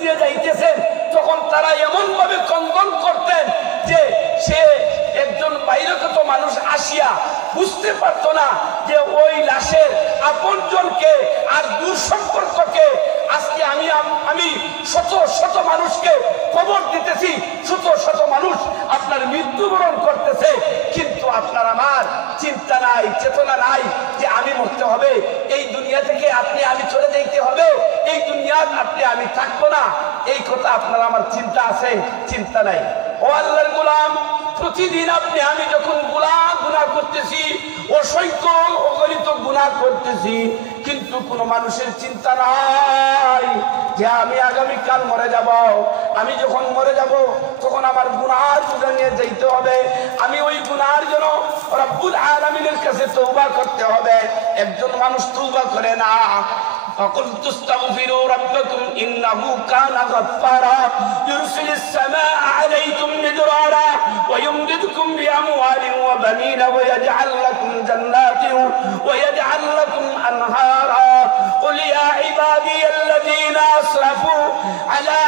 দিয়ে যাইতেছেন তখন তারা এমন ভাবে কন্দন করতেন যে সে একজন বাইরেগত মানুষ আসিয়া বুঝতে পারতো না যে ওই লাশের আপনজনকে আর দূর সম্পর্ককে। আজকে আমি শত শত মানুষকে কবর দিতেছি, শত শত মানুষ আপনার মৃত্যুবরণ করতেছে, কিন্তু আপনার আমার চিন্তা নাই, চেতনা নাই যে আমি মরতে হবে, এই দুনিয়া থেকে আমি চলে যেতে হবে, এই দুনিয়ার আমি থাকবো না। এই কথা আপনার আমার চিন্তা আছে? চিন্তা নাই। ও আল্লাহর গোলাম, প্রতিদিন আমি যখন গুনাহ করতেছি, অসংখ্য অগণিত গুনাহ করতেছি, কিন্তু কোন মানুষের চিন্তা নাই যে আমি আগামীকাল মরে যাব। আমি যখন মরে যাব তখন আমার গুনাহ তুলে নিয়ে যাইতে হবে, আমি ওই গুনাহের জন্য রব্বুল আলামিনের কাছে তওবা করতে হবে। একজন মানুষ তওবা করে না। فقلت استغفروا ربكم إنه كان غفارا يرسل السماء عليكم مدرارا ويمددكم بأموال وبنين ويجعل لكم جنات ويجعل لكم أنهارا قل يا عبادي الذين أسرفوا على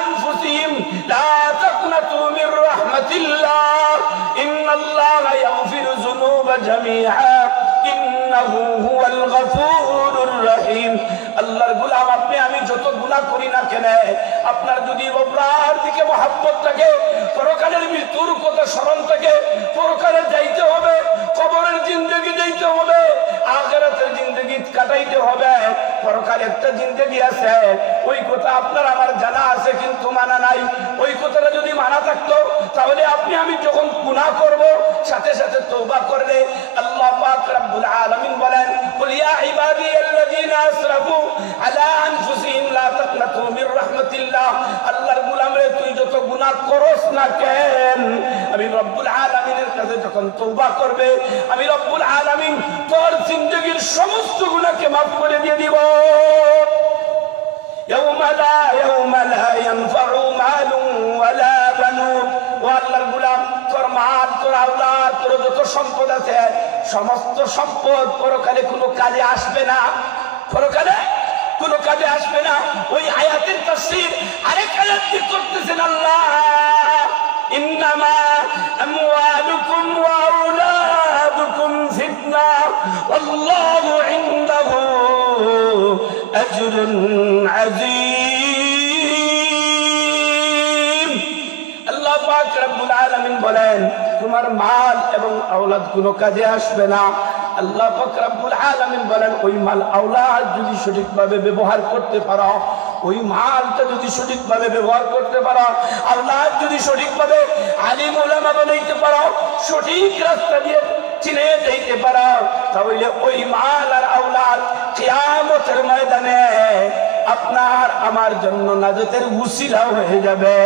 أنفسهم لا تقنطوا من رحمة الله إن الله يغفر الذنوب جميعا إنه هو الغفور الرحيم। আল্লাহর গোলাম, আমি যত গুনাহ করি না কেন, আপনার যদি আল্লাহর দিকে মহব্বত থাকে, পরকালের মৃত্যুর কথা স্মরণ থাকে, পরকালে যাইতে হবে, কবরের জিন্দেগি যাইতে হবে, আখিরাতের জিন্দেগি কাটাইতে হবে, পরকালে একটা জিন্দেগি আছে, ওই কথা আপনার আমার জানা আছে কিন্তু মানা নাই। ওই কথাটা যদি মানা থাকতো তাহলে আমি যখন গুনাহ করব সাথে সাথে তওবা করলে আল্লাহ পাক রব্বুল আলামিন বলেন, কুল ইয়া ইবাদিয়াল্লাযীনা আসরাফু আলা আনফুসিহিম লা তাকনাতু মির রাহমাতিল্লাহ। আল্লাহর গোলাম রে, তুই যত গুনাহ করস না কেন, আমি রব্বুল আলামিনের কাছে যখন তওবা করবে, আমি রব্বুল আলামিন তোর জিন্দেগীর সমস্ত গুনাহকে মাফ করে দিয়ে দিব। ইয়াউমা লা ইয়ানফাউ মালুন ওয়ালা বানুন। ও আল্লাহর গোলাম, তোর মাল, তোর আওলাদ, তোর যত সম্পদ আছে, সমস্ত সম্পদ পরকালে কোনো কাজে আসবে না, পরকালে কোনো কাজে আসবে না। ওই আয়াতের তাফসীর আরেক আয়াত কি করতেছেন আল্লাহ, ইন্নামা আমওয়ালুকুম ওয়া আওলাদুকুম ফিতনা ওয়াল্লাহু ইনদাহু আজরুন আযীম। আল্লাহ পাক রব্বুল আলামিন বলেন, তোমার মাল এবং আওলাদ কোনো কাজে আসবে না। আল্লাহ পাক রব্বুল আলামিন বলেন, ওই মাল আওলাদ যদি সঠিকভাবে ব্যবহার করতে পারো, ওই মালটা যদি সঠিকভাবে ব্যবহার করতে পারো, আওলাদ যদি সঠিকভাবে আলিম উলামা বানাইতে পারো, সঠিক রাস্তা দিয়ে চিনে যাইতে পারো, তাহলে ওই মাল আর আওলাদ কিয়ামতের ময়দানে আপনার আমার জন্য নাজাতের উসিলা হয়ে যাবে।